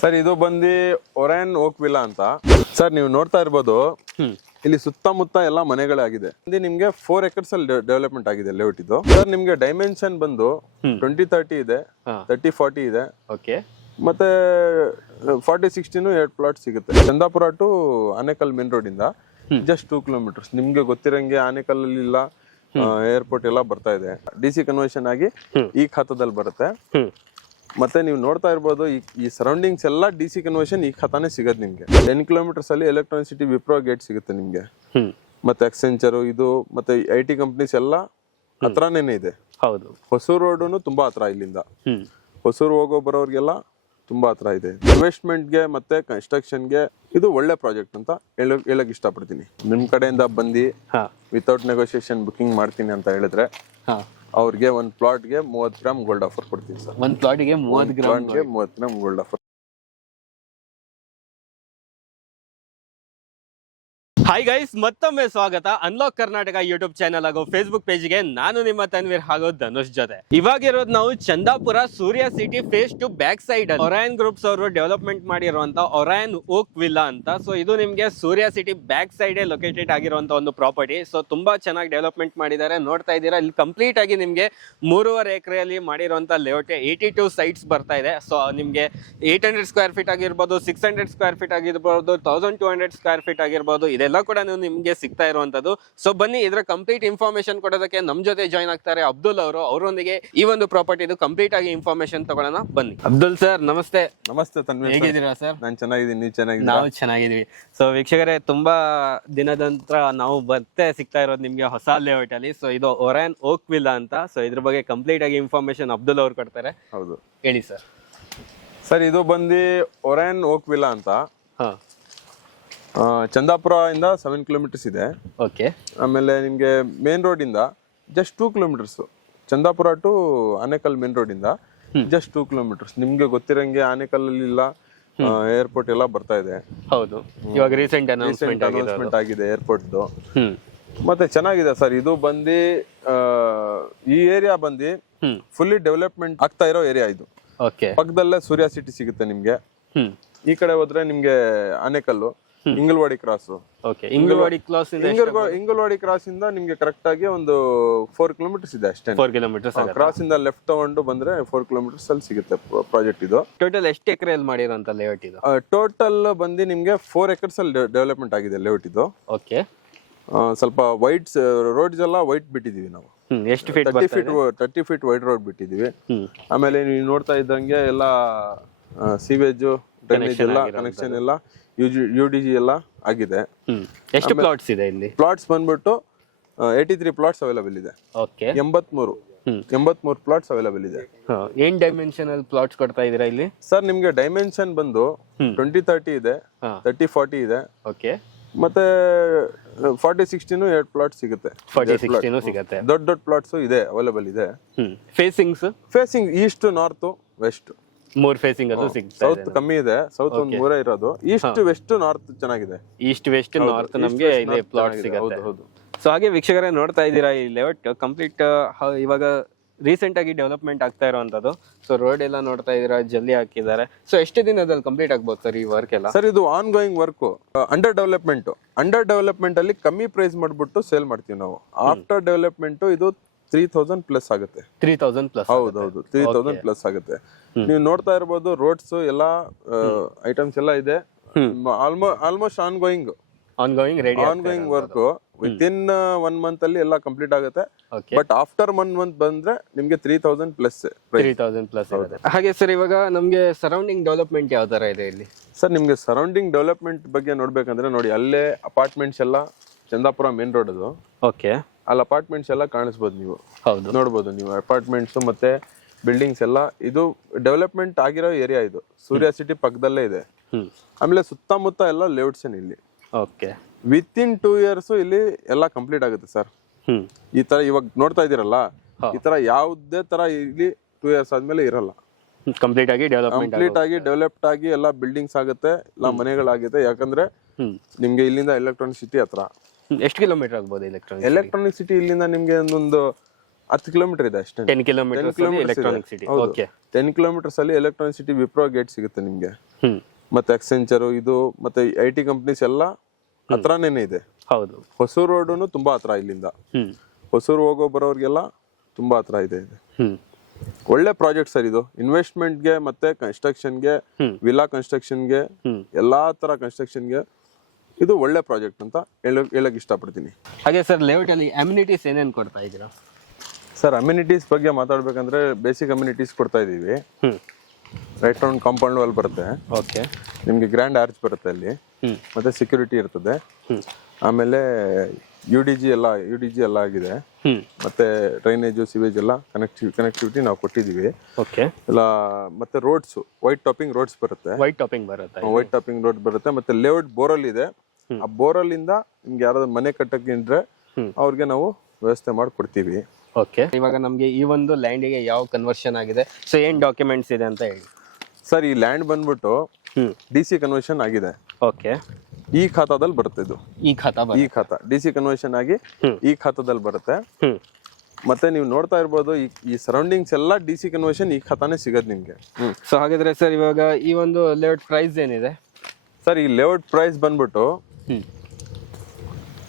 Sir ಇದು ಬಂದು Orion oak villa ಅಂತ. ಸರ್ ನೀವು ನೋಡ್ತಾ ಇರ್ಬೋದು, ಇಲ್ಲಿ ಸುತ್ತಮುತ್ತ ಎಲ್ಲ ಮನೆಗಳಾಗಿದೆ. ಇಲ್ಲಿ ನಿಮ್ಗೆ 4 acres ಅಲ್ಲಿ ಡೆವಲಪ್ಮೆಂಟ್ ಆಗಿದೆ ಲೇಔಟ್ ಇದು. ಸರ್ ನಿಮ್ಗೆ ಡೈಮೆನ್ಷನ್ ಬಂದು 20-30 ಇದೆ, 30-40 ಇದೆ, ಓಕೆ. ಮತ್ತೆ 40-60 2 ಪ್ಲಾಟ್ ಸಿಗುತ್ತೆ. Chandapura to Anekal main road ಇಂದ ಜಸ್ಟ್ 2 kilometers. ನಿಮ್ಗೆ ಗೊತ್ತಿರಂಗೆ ಆನೇಕಲ್ ಇಲ್ಲ ಏರ್ಪೋರ್ಟ್ ಎಲ್ಲ ಬರ್ತಾ ಇದೆ. DC ಕನ್ವರ್ಷನ್ ಆಗಿ ಈ ಖಾತಾದಲ್ಲಿ ಬರುತ್ತೆ. ಮತ್ತೆ ನೀವು ನೋಡ್ತಾ ಇರ್ಬೋದು, ಈ ಸರೌಂಡಿಂಗ್ಸ್ ಎಲ್ಲ DC ಕನ್ವರ್ಷನ್ ಈ ಖಾತಾನೆ ಸಿಗುತ್ತೆ ನಿಮ್ಗೆ. 10 kilometers ಅಲ್ಲಿ ಎಲೆಕ್ಟ್ರಾನಿಕ್ ಸಿಟಿ ವಿಪ್ರೋ ಗೇಟ್ ಸಿಗುತ್ತೆ ನಿಮ್ಗೆ. ಮತ್ತೆ ಅಕ್ಸೆಂಚರ್ ಇದು ಮತ್ತೆ IT ಕಂಪ್ನೀಸ್ ಎಲ್ಲ ಹತ್ರನೇ ಇದೆ. ಹೌದು, ಹೊಸೂರು ರೋಡ್ ತುಂಬಾ ಹತ್ರ ಇಲ್ಲಿಂದ. ಹೊಸೂರು ಹೋಗೋ ಬರೋರ್ಗೆಲ್ಲ ತುಂಬಾ ಹತ್ರ ಇದೆ. ಇನ್ವೆಸ್ಟ್ಮೆಂಟ್ಗೆ ಮತ್ತೆ ಕನ್ಸ್ಟ್ರಕ್ಷನ್ಗೆ ಇದು ಒಳ್ಳೆ ಪ್ರಾಜೆಕ್ಟ್ ಅಂತ ಹೇಳಕ್ ಇಷ್ಟಪಡ್ತೀನಿ. ನಿಮ್ ಕಡೆಯಿಂದ ಬಂದು ವಿತೌಟ್ ನೆಗೋಸಿಯೇಷನ್ ಬುಕಿಂಗ್ ಮಾಡ್ತೀನಿ ಅಂತ ಹೇಳಿದ್ರೆ ಅವ್ರಿಗೆ ಒಂದು ಪ್ಲಾಟ್ಗೆ 30 ಗ್ರಾಮ್ ಗೋಲ್ಡ್ ಆಫರ್ ಕೊಡ್ತೀನಿ ಸರ್. ಒಂದು ಪ್ಲಾಟ್ಗೆ 30 ಗ್ರಾಮ್ಗೆ 30 gram gold offer. Hi guys, ಮತ್ತೊಮ್ಮೆ ಸ್ವಾಗತ ಅನ್ಲಾಕ್ ಕರ್ನಾಟಕ ಯೂಟ್ಯೂಬ್ ಚಾನಲ್ ಹಾಗೂ ಫೇಸ್ಬುಕ್ ಪೇಜ್ಗೆ. ನಾನು ನಿಮ್ಮ ತನ್ವೀರ್ ಹಾಗೂ ಧನುಷ್ ಜೊತೆ. ಇವಾಗಿರೋದು ನಾವು ಚಂದಾಪುರ ಸೂರ್ಯ ಸಿಟಿ ಫೇಸ್ 2 ಬ್ಯಾಕ್ ಸೈಡ್ ಅಲ್ಲಿ ಒರೈನ್ ಗ್ರೂಪ್ಸ್ ಅವರು ಡೆವಲಪ್ಮೆಂಟ್ ಮಾಡಿರುವಂತ ಒರೈನ್ ಓಕ್ ವಿಲ್ಲಾ ಅಂತ. ಸೊ ಇದು ನಿಮ್ಗೆ ಸೂರ್ಯ ಸಿಟಿ ಬ್ಯಾಕ್ ಸೈಡ್ ಲೊಕೇಟೆಡ್ ಆಗಿರುವಂತ ಒಂದು ಪ್ರಾಪರ್ಟಿ. ಸೊ ತುಂಬಾ ಚೆನ್ನಾಗಿ ಡೆವಲಪ್ಮೆಂಟ್ ಮಾಡಿದ್ದಾರೆ. ನೋಡ್ತಾ ಇದ್ದೀರಾ, ಇಲ್ಲಿ ಕಂಪ್ಲೀಟ್ ಆಗಿ ನಿಮ್ಗೆ 3.5 ಎಕರೆಯಲ್ಲಿ ಮಾಡಿರುವಂತ ಲೇಔಟ್ 82 ಸೈಟ್ಸ್ ಬರ್ತಾ ಇದೆ. ಸೊ ನಿಮ್ಗೆ 800 ಸ್ಕ್ವೇರ್ ಫೀಟ್ ಆಗಿರ್ಬೋದು, 600 ಸ್ಕ್ವೇರ್ ಫೀಟ್ ಆಗಿರ್ಬೋದು, 1200 ಸ್ಕ್ವೇರ್ ಫೀಟ್ ಆಗಿರ್ಬೋದು, ಇದೆಲ್ಲ ಕೂಡ ನಿಮ್ಗೆ ಸಿಗ್ತಾ ಇರುವಂತದ್ದು. ಸೊ ಬನ್ನಿ, ಇದರ ಕಂಪ್ಲೀಟ್ ಇನ್ಫಾರ್ಮೇಶನ್ ಕೊಡೋದಕ್ಕೆ ನಮ್ ಜೊತೆ ಜಾಯ್ನ್ ಆಗ್ತಾರೆ ಅಬ್ದುಲ್ ಅವರು. ಅವರೊಂದಿಗೆ ಈ ಒಂದು ಪ್ರಾಪರ್ಟಿ ಕಂಪ್ಲೀಟ್ ಆಗಿ ಇನ್ಫಾರ್ಮೇಶನ್ ತಗೊಳ್ಳೋಣ ಬನ್ನಿ. ಅಬ್ದುಲ್ ಸರ್ ನಮಸ್ತೆ. ನಮಸ್ತೆ ತನ್ವೀರ್, ಹೇಗಿದ್ದೀರಾ ಸರ್? ನಾನು ಚೆನ್ನಾಗಿದ್ದೀನಿ, ನೀವು ಚೆನ್ನಾಗಿದ್ದೀರಾ? ನಾವು ಚೆನ್ನಾಗಿದ್ದೀವಿ. ಸೊ ವೀಕ್ಷಕರೇ, ತುಂಬಾ ದಿನದ ನಂತರ ನಾವು ಮತ್ತೆ ಸಿಗ್ತಾ ಇರೋದು ನಿಮ್ಗೆ ಹೊಸ ಲೇಔಟ್ ಅಲ್ಲಿ. ಸೊ ಇದು ಒರೈನ್ ಓಕ್ ವಿಲ್ಲಾ ಅಂತ. ಸೊ ಇದ್ರ ಬಗ್ಗೆ ಕಂಪ್ಲೀಟ್ ಆಗಿ ಇನ್ಫಾರ್ಮೇಶನ್ ಅಬ್ದುಲ್ ಅವ್ರು ಕೊಡ್ತಾರೆ. ಹೌದು, ಹೇಳಿ ಸರ್. ಸರ್ ಇದು ಬಂದು ಒರೈನ್ ಓಕ್ ವಿಲ್ಲಾ ಅಂತ. ಚಂದಾಪುರ ಇಂದ 7 kilometers ಇದೆ. ಓಕೆ. ಆಮೇಲೆ ನಿಮ್ಗೆ ಮೇನ್ ರೋಡ್ ಇಂದ just 2 kilometers. Chandapura to Anekal main road ಇಂದ ಜಸ್ಟ್ 2 kilometers. ನಿಮ್ಗೆ ಗೊತ್ತಿರಂಗೆ ಆನೇಕಲ್ ಇಲ್ಲ ಏರ್ಪೋರ್ಟ್ ಎಲ್ಲ ಬರ್ತಾ ಇದೆ. ಹೌದು, ಇವಾಗ ರೀಸೆಂಟ್ ಅನೌನ್ಸ್ಮೆಂಟ್ ಆಗಿದೆ ಏರ್ಪೋರ್ಟ್. ಮತ್ತೆ ಚೆನ್ನಾಗಿದೆ ಸರ್. ಇದು ಬಂದು ಈ ಏರಿಯಾ ಬಂದು ಫುಲ್ಲಿ ಡೆವಲಪ್ಮೆಂಟ್ ಆಗ್ತಾ ಇರೋ ಏರಿಯಾ ಇದು. ಓಕೆ. ಪಕ್ಕದಲ್ಲೇ ಸೂರ್ಯ ಸಿಟಿ ಸಿಗುತ್ತೆ ನಿಮ್ಗೆ. ಈ ಕಡೆ ಹೋದ್ರೆ ನಿಮ್ಗೆ ಆನೇಕಲ್ಲು, ಇಂಗಲ್ವಾಡಿ ಕ್ರಾಸ್. ಓಕೆ. ಇಂಗಲ್ವಾಡಿ ಕ್ರಾಸ್ ಇಂದ ನಿಮ್ಗೆ ಕರೆಕ್ಟ್ ಆಗಿ ಒಂದು 4 kilometers ಇದೆ ಅಷ್ಟೇ. 4 kilometers ಕ್ರಾಸ್ ಇಂದ ಲೆಫ್ಟ್ ತಗೊಂಡು ಬಂದ್ರೆ 4 kilometers ಅಲ್ಲಿ ಸಿಗುತ್ತೆ ಪ್ರಾಜೆಕ್ಟ್ ಇದು. ಟೋಟಲ್ ಎಷ್ಟು ಎಕರೆಯಲ್ಲಿ ಮಾಡಿರೋಂತ ಲೇಔಟ್ ಇದು? ಟೋಟಲ್ ಬಂದು ನಿಮ್ಗೆ 4 acres ಅಲ್ಲಿ ಡೆವಲಪ್ಮೆಂಟ್ ಆಗಿದೆ ಲೇಔಟ್ ಇದು. ಓಕೆ. ಸ್ವಲ್ಪ ವೈಟ್ ರೋಡ್ಸ್ ಎಲ್ಲ ವೈಟ್ ಬಿಟ್ಟಿದೀವಿ ನಾವು. ಎಷ್ಟು ಫೀಟ್? 30 feet ವೈಟ್ ರೋಡ್ ಬಿಟ್ಟಿದೀವಿ. ಆಮೇಲೆ ನೀವು ನೋಡ್ತಾ ಇದ್ದಂಗೆ ಎಲ್ಲ ಸೀವೇಜ್ ಡ್ರೈನೇಜ್ ಎಲ್ಲ ಕನೆಕ್ಷನ್ ಎಲ್ಲ UDG ಎಲ್ಲ ಆಗಿದೆ. ಎಷ್ಟು ಪ್ಲಾಟ್ಸ್ ಇದೆ ಇಲ್ಲಿ? ಪ್ಲಾಟ್ಸ್ ಬಂದ್ಬಿಟ್ಟು 83 plots ಅವೈಲೇಬಲ್ ಇದೆ. ಓಕೆ. 83 plots ಅವೈಲೇಬಲ್ ಇದೆ. ಏನ್ ಡೈಮೆನ್ಷನಲ್ ಪ್ಲಾಟ್ಸ್ ಕೊಡ್ತಾ ಇದೀರಾ ಇಲ್ಲಿ? ಸರ್ ನಿಮ್ಗೆ ಡೈಮೆನ್ಷನ್ ಬಂದು 20-30 ಇದೆ, 30-40 ಇದೆ. ಓಕೆ. ಮತ್ತೆ 40-60 2 ಪ್ಲಾಟ್ ಸಿಗುತ್ತೆ. 40-60 ಸಿಗುತ್ತೆ. ದೊಡ್ಡ ಪ್ಲಾಟ್ಸ್ ಇದೆ, ಅವೈಲೇಬಲ್ ಇದೆ. Facing east, north, west 3 facing ಅದು ಸಿಗುತ್ತೆ. ಸೌತ್ ಕಮ್ಮಿ ಇದೆ, ಸೌತ್ ಒಂದು 3 ಇರೋದು. ಈಸ್ಟ್, ವೆಸ್ಟ್, ನಾರ್ತ್ ಚೆನ್ನಾಗಿದೆ. ಈಸ್ಟ್, ವೆಸ್ಟ್, ನಾರ್ತ್ ನಮ್ಗೆ ಇಲ್ಲಿ ಪ್ಲಾಟ್ ಸಿಗುತ್ತೆ. ಹೌದು. ಸೊ ಹಾಗೆ ವೀಕ್ಷಕರೇ ನೋಡ್ತಾ ಇದ್ದೀರಾ, ಈ ಲೇಔಟ್ ಕಂಪ್ಲೀಟ್ ಇವಾಗ ರೀಸೆಂಟ್ ಆಗಿ ಡೆವಲಪ್ಮೆಂಟ್ ಆಗ್ತಾ ಇರೋವಂಥದ್ದು. ಸೊ ರೋಡ್ ಎಲ್ಲ ನೋಡ್ತಾ ಇದ್ದೀರಾ, ಜಲ್ಲಿ ಹಾಕಿದ್ದಾರೆ. ಸೊ ಎಷ್ಟು ದಿನದಲ್ಲಿ ಕಂಪ್ಲೀಟ್ ಆಗ್ಬೋದು ಸರ್ ಈ ವರ್ಕ್ ಎಲ್ಲ? ಸರ್ ಇದು on going work. Under development ಅಲ್ಲಿ ಕಮ್ಮಿ ಪ್ರೈಸ್ ಮಾಡ್ಬಿಟ್ಟು ಸೇಲ್ ಮಾಡ್ತೀವಿ ನಾವು. ಆಫ್ಟರ್ ಡೆವಲಪ್ಮೆಂಟ್ ಇದು 3000 ಪ್ಲಸ್ ಆಗುತ್ತೆ. 3000 ಪ್ಲಸ್? ಹೌದು, 3000 ಪ್ಲಸ್ ಆಗುತ್ತೆ. ನೀವು ನೋಡ್ತಾ ಇರ್ಬೋದು, ರೋಡ್ಸ್ ಎಲ್ಲ ಐಟಮ್ಸ್ ಎಲ್ಲ ಇದೆ. Almost on going work. Within 1 month ಅಲ್ಲಿ ಎಲ್ಲ ಕಂಪ್ಲೀಟ್ ಆಗುತ್ತೆ. ಬಟ್ ಆಫ್ಟರ್ 1 month ಬಂದ್ರೆ ನಿಮ್ಗೆ 3000 ಪ್ಲಸ್. ಹಾಗೆ ಸರ್, ಇವಾಗ ನಮ್ಗೆ ಸರೌಂಡಿಂಗ್ ಡೆವಲಪ್ಮೆಂಟ್ ಯಾವ ತರ ಇದೆ ಇಲ್ಲಿ? ಸರ್ ನಿಮ್ಗೆ ಸರೌಂಡಿಂಗ್ ಡೆವಲಪ್ಮೆಂಟ್ ಬಗ್ಗೆ ನೋಡ್ಬೇಕಂದ್ರೆ ನೋಡಿ, ಅಲ್ಲೇ ಅಪಾರ್ಟ್ಮೆಂಟ್ಸ್ ಎಲ್ಲ ಚಂದಾಪುರ ಮೇನ್ ರೋಡ್ ಅದು. ಓಕೆ. ಅಲ್ಲಿ ಅಪಾರ್ಟ್ಮೆಂಟ್ಸ್ ಎಲ್ಲ ಕಾಣಿಸ್ಬೋದು, ನೀವು ನೋಡ್ಬೋದು. ನೀವು ಅಪಾರ್ಟ್ಮೆಂಟ್ಸ್ ಮತ್ತೆ ಬಿಲ್ಡಿಂಗ್ಸ್ ಎಲ್ಲ ಇದು ಡೆವಲಪ್ಮೆಂಟ್ ಆಗಿರೋ ಏರಿಯಾ ಇದು. ಸೂರ್ಯ ಸಿಟಿ ಪಕ್ಕದಲ್ಲೇ ಇದೆ. ಆಮೇಲೆ ಸುತ್ತಮುತ್ತ ಎಲ್ಲ ಲೇಔಟ್ಸ್ ಇಲ್ಲಿ. ಓಕೆ. ವಿತಿನ್ 2 years ಇಲ್ಲಿ ಎಲ್ಲ ಕಂಪ್ಲೀಟ್ ಆಗುತ್ತೆ ಸರ್. ಈ ತರ ಇವಾಗ ನೋಡ್ತಾ ಇದೀರಲ್ಲ, ಈ ತರ ಯಾವುದೇ ತರ ಇಲ್ಲಿ 2 years ಆದ್ಮೇಲೆ ಇರಲ್ಲ. ಕಂಪ್ಲೀಟ್ ಆಗಿ ಡೆವಲಪ್ಡ್ ಆಗಿ ಎಲ್ಲ ಬಿಲ್ಡಿಂಗ್ಸ್ ಆಗುತ್ತೆ, ಎಲ್ಲ ಮನೆಗಳಾಗುತ್ತೆ. ಯಾಕಂದ್ರೆ ನಿಮ್ಗೆ ಇಲ್ಲಿಂದ ಎಲೆಕ್ಟ್ರಾನಿಕ್ ಸಿಟಿ ಹತ್ರ. ಎಷ್ಟು ಕಿಲೋಮೀಟರ್ ಆಗ್ಬೋದು ಎಲೆಕ್ಟ್ರಾನಿಕ್ ಸಿಟಿ? ಇಲ್ಲಿಂದ ನಿಮ್ಗೆ ಒಂದು 10 ಕಿಲೋಮೀಟರ್ ಇದೆ ಅಷ್ಟೇ. 10 kilometre electronic city. Okay 10 kilometres ಅಲ್ಲಿ ಎಲೆಕ್ಟ್ರಾನಿಕ್ ಸಿಟಿ ವಿಪ್ರೋ ಗೇಟ್ ಸಿಗುತ್ತೆ ನಿಮ್ಗೆ. ಮತ್ತೆ ಅಕ್ಸೆಂಚರ್ ಇದು ಮತ್ತೆ IT ಕಂಪ್ನೀಸ್ ಎಲ್ಲ ಹತ್ರನೇ ಇದೆ. ಹೌದು. ಹೊಸೂರು ರೋಡ್ನು ತುಂಬಾ ಹತ್ರ ಇಲ್ಲಿಂದ. ಹೊಸೂರು ಹೋಗೋ ಬರೋರ್ಗೆಲ್ಲ ತುಂಬಾ ಹತ್ರ ಇದೆ. ಒಳ್ಳೆ ಪ್ರಾಜೆಕ್ಟ್ ಸರ್ ಇದು. ಇನ್ವೆಸ್ಟ್ಮೆಂಟ್ಗೆ ಮತ್ತೆ ಕನ್ಸ್ಟ್ರಕ್ಷನ್ಗೆ, ವಿಲ್ಲಾ ಕನ್ಸ್ಟ್ರಕ್ಷನ್ಗೆ, ಎಲ್ಲಾ ತರ ಕನ್ಸ್ಟ್ರಕ್ಷನ್ಗೆ ಇದು ಒಳ್ಳೆ ಪ್ರಾಜೆಕ್ಟ್ ಅಂತ ಹೇಳಕ್ ಇಷ್ಟಪಡ್ತೀನಿ. ಹಾಗೆ ಸರ್ ಲೇಔಟ್ ಅಲ್ಲಿ ಅಮ್ಯುನಿಟೀಸ್ ಏನೇನು ಕೊಡ್ತಾ ಇದ್ದೀರಾ? ಸರ್ ಅಮ್ಯುನಿಟೀಸ್ ಬಗ್ಗೆ ಮಾತಾಡ್ಬೇಕಂದ್ರೆ ಬೇಸಿಕ್ ಅಮ್ಯುನಿಟೀಸ್ ಕೊಡ್ತಾ ಇದೀವಿ. ರೈಟ್ ರೌಂಡ್ ಕಾಂಪೌಂಡ್ ವಾಲ್ ಬರುತ್ತೆ. ಓಕೆ. ನಿಮ್ಗೆ ಗ್ರ್ಯಾಂಡ್ ಆರ್ಚ್ ಬರುತ್ತೆ ಅಲ್ಲಿ. ಮತ್ತೆ ಸೆಕ್ಯೂರಿಟಿ ಇರ್ತದೆ. ಆಮೇಲೆ UDG ಎಲ್ಲ ಆಗಿದೆ. ಮತ್ತೆ ಡ್ರೈನೇಜ್ ಸಿವೇಜ್ ಎಲ್ಲ ಕನೆಕ್ಟಿವಿಟಿ ನಾವು ಕೊಟ್ಟಿದೀವಿ. ಓಕೆ. ಎಲ್ಲ ಮತ್ತೆ ರೋಡ್ಸ್ ವೈಟ್ ಟಾಪಿಂಗ್ ರೋಡ್ಸ್ ಬರುತ್ತೆ. ವೈಟ್ ಟಾಪಿಂಗ್ ರೋಡ್ ಬರುತ್ತೆ. ಮತ್ತೆ ಲೇಔಟ್ ಬೋರಲ್ ಇದೆ. ಆ ಬೋರಲ್ ಇಂದ ನಿಮ್ಗೆ ಯಾರಾದ್ರೂ ಮನೆ ಕಟ್ಟಕ್ಕಿದ್ರೆ ಅವ್ರಿಗೆ ನಾವು ವ್ಯವಸ್ಥೆ ಮಾಡ್ಕೊಡ್ತೀವಿ. ಓಕೆ. ಇವಾಗ ನಮ್ಗೆ ಈ ಒಂದು ಲ್ಯಾಂಡಿಗೆ ಯಾವ ಕನ್ವರ್ಷನ್ ಆಗಿದೆ, ಸೊ ಏನ್ ಡಾಕ್ಯುಮೆಂಟ್ಸ್ ಇದೆ ಅಂತ ಹೇಳಿ. ಸರ್ ಈ ಲ್ಯಾಂಡ್ ಬಂದ್ಬಿಟ್ಟು DC ಕನ್ವರ್ಷನ್ ಆಗಿದೆ. ಓಕೆ. ಈ ಖಾತಾದಲ್ಲಿ ಬರುತ್ತೆ ಇದು. ಈ ಖಾತಾ DC ಕನ್ವರ್ಷನ್ ಆಗಿ ಈ ಖಾತಾದಲ್ಲಿ ಬರುತ್ತೆ. ಮತ್ತೆ ನೀವು ನೋಡ್ತಾ ಇರ್ಬೋದು ಈ ಸರೌಂಡಿಂಗ್ಸ್ ಎಲ್ಲ DC ಕನ್ವರ್ಷನ್ ಈ ಖಾತಾನೇ ಸಿಗೋದು ನಿಮ್ಗೆ. ಸೊ ಹಾಗಾದ್ರೆ ಸರ್ ಇವಾಗ ಈ ಒಂದು ಲೇಔಟ್ ಪ್ರೈಸ್ ಏನಿದೆ ಸರ್? ಈ ಲೇಔಟ್ ಪ್ರೈಸ್ ಬಂದ್ಬಿಟ್ಟು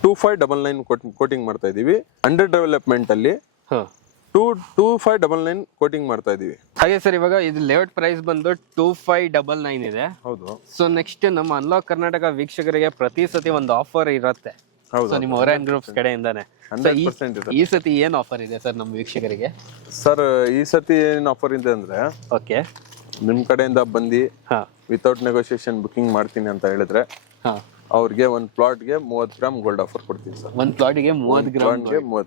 2599 ಕೋಟಿಂಗ್ ಮಾಡ್ತಾ ಇದೀವಿ. ಅಂಡರ್ ಡೆವಲಪ್ಮೆಂಟ್ ಅಲ್ಲಿ 2599 ಕೋಟಿಂಗ್ ಮಾಡ್ತಾ ಇದೀವಿ. ಹಾಗೆ ಸರ್ ಇವಾಗ ಇದು ಲೇಔಟ್ ಪ್ರೈಸ್ ಬಂದು 2599 ಇದೆ. ಹೌದು. ಸೊ ನೆಕ್ಸ್ಟ್ ನಮ್ಮ ಅನ್ಲಾಕ್ ಕರ್ನಾಟಕ ವೀಕ್ಷಕರಿಗೆ ಪ್ರತಿ ಸತಿ ಒಂದು ಆಫರ್ ಇರುತ್ತೆ. ಸೊ ನಿಮ್ಮ ಒರಾಯನ್ ಗ್ರೂಪ್ಸ್ ಕಡೆಯಿಂದಾನೆ. ಈ ಸತಿ ಏನ್ ಆಫರ್ ಇದೆ ಸರ್ ನಮ್ಮ ವೀಕ್ಷಕರಿಗೆ? ಸರ್ ಈ ಸತಿ ಏನ್ ಆಫರ್ ಇದೆ ಅಂದ್ರೆ, ಓಕೆ, ನಿಮ್ ಕಡೆಯಿಂದ ಬಂದು ವಿತೌಟ್ ನೆಗೋಸಿಯೇಷನ್ ಬುಕಿಂಗ್ ಮಾಡ್ತೀನಿ ಅಂತ ಹೇಳಿದ್ರೆ ಅವ್ರಿಗೆ ಒಂದು ಪ್ಲಾಟ್ಗೆ 30 ಗ್ರಾಮ್ ಗೋಲ್ಡ್ ಆಫರ್ ಕೊಡ್ತೀವಿ ಸರ್. ಒಂದು ಪ್ಲಾಟ್ಗೆ 30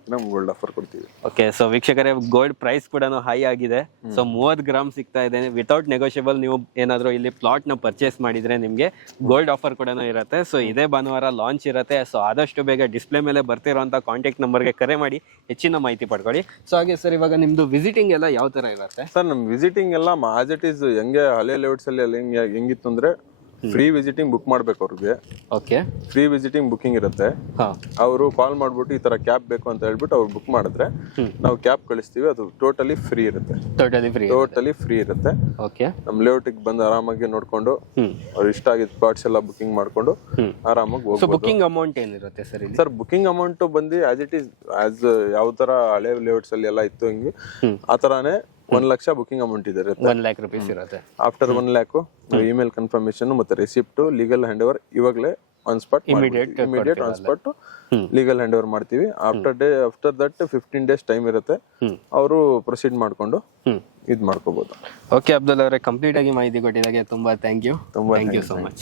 ಗ್ರಾಮ್ ಗೋಲ್ಡ್ ಆಫರ್ ಕೊಡ್ತೀವಿ. ಓಕೆ. ಸೊ ವೀಕ್ಷಕರೇ ಗೋಲ್ಡ್ ಪ್ರೈಸ್ ಕೂಡ ಹೈ ಆಗಿದೆ. ಸೊ 30 ಗ್ರಾಮ್ ಸಿಗ್ತಾ ಇದೆ ವಿತೌಟ್ ನೆಗೋಷಿಯಬಲ್. ನೀವು ಏನಾದ್ರು ಇಲ್ಲಿ ಪ್ಲಾಟ್ ನ ಪರ್ಚೇಸ್ ಮಾಡಿದ್ರೆ ನಿಮ್ಗೆ ಗೋಲ್ಡ್ ಆಫರ್ ಕೂಡ ಇರುತ್ತೆ. ಸೊ ಇದೇ ಭಾನುವಾರ ಲಾಂಚ್ ಇರುತ್ತೆ. ಸೊ ಆದಷ್ಟು ಬೇಗ ಡಿಸ್ಪ್ಲೇ ಮೇಲೆ ಬರ್ತಿರೋಂಥ ಕಾಂಟ್ಯಾಕ್ಟ್ ನಂಬರ್ಗೆ ಕರೆ ಮಾಡಿ ಹೆಚ್ಚಿನ ಮಾಹಿತಿ ಪಡ್ಕೊಳ್ಳಿ. ಸೊ ಹಾಗೆ ಸರ್ ಇವಾಗ ನಿಮ್ದು ವಿಸಿಟಿಂಗ್ ಎಲ್ಲ ಯಾವ ತರ ಇರುತ್ತೆ ಸರ್? ನಮ್ ವಿಸಿಟಿಂಗ್ ಎಲ್ಲ ಆಸ್ ಇಟ್ ಈಸ್ ಹೆಂಗೆ ಹಳೆ ಲೇಔಟ್ಸ್ ಅಲ್ಲಿ ಹೆಂಗಿತ್ತು ಅಂದ್ರೆ ಫ್ರೀ ವಿಸಿಟಿಂಗ್ ಬುಕ್ ಮಾಡ್ಬೇಕು ಅವ್ರಿಗೆ. ಓಕೆ. ಫ್ರೀ ವಿಸಿಟಿಂಗ್ ಬುಕಿಂಗ್ ಇರುತ್ತೆ. ಅವರು ಕಾಲ್ ಮಾಡ್ಬಿಟ್ಟು ಈ ತರ ಕ್ಯಾಬ್ ಬೇಕು ಅಂತ ಹೇಳ್ಬಿಟ್ಟು ಅವ್ರು ಬುಕ್ ಮಾಡಿದ್ರೆ ನಾವು ಕ್ಯಾಬ್ ಕಳಿಸ್ತೀವಿ. ಅದು ಟೋಟಲಿ ಫ್ರೀ ಇರುತ್ತೆ. ಟೋಟಲಿ ಫ್ರೀ ಇರುತ್ತೆ. ಓಕೆ. ನಮ್ ಲೇಔಟಿಗೆ ಬಂದು ಆರಾಮಾಗಿ ನೋಡ್ಕೊಂಡು ಅವ್ರು ಇಷ್ಟ ಆಗಿದ್ ಪ್ಲಾಟ್ಸ್ ಎಲ್ಲ ಬುಕಿಂಗ್ ಮಾಡ್ಕೊಂಡು ಆರಾಮಾಗಿ ಹೋಗ್ಬೋದು. ಬುಕಿಂಗ್ ಅಮೌಂಟ್ ಏನಿರುತ್ತೆ ಸರ್? ಸರ್ ಬುಕಿಂಗ್ ಅಮೌಂಟ್ ಬಂದು ಆಸ್ ಇಟ್ ಈಸ್ ಆಸ್ ಯಾವ ತರ ಹಳೆ ಲೇಔಟ್ಸ್ ಅಲ್ಲಿ ಎಲ್ಲ ಇತ್ತು ಹಂಗೆ ಆ ತರಾನೇ 1 ಲಕ್ಷ ಬುಕಿಂಗ್ ಅಮೌಂಟ್ ಇದೆ. 1 lakh rupees ಇರುತ್ತೆ. ಆಫ್ಟರ್ 1 lakh ಇಮೇಲ್ ಕನ್ಫರ್ಮೇಶನ್ ಮತ್ತೆ ರೆಸಿಪ್ಟ್ ಲೀಗಲ್ ಹ್ಯಾಂಡ್ ಓವರ್ ಇವಾಗಲೇ on spot immediate on spot legal hand over ಮಾಡ್ತೀವಿ. ಆಫ್ಟರ್ ದಟ್ 15 days ಟೈಮ್ ಇರುತ್ತೆ. ಅವರು ಪ್ರೊಸೀಡ್ ಮಾಡ್ಕೊಂಡು ಇದ್ ಮಾಡ್ಕೋಬಹುದು. ಓಕೆ ಅಬ್ದುಲ್ ಅವರೇ, ಕಂಪ್ಲೀಟ್ ಆಗಿ ಮಾಹಿತಿ ಕೊಟ್ಟಿದ್ದಕ್ಕೆ ತುಂಬಾ ಥ್ಯಾಂಕ್ ಯು ಸೊ ಮಚ್.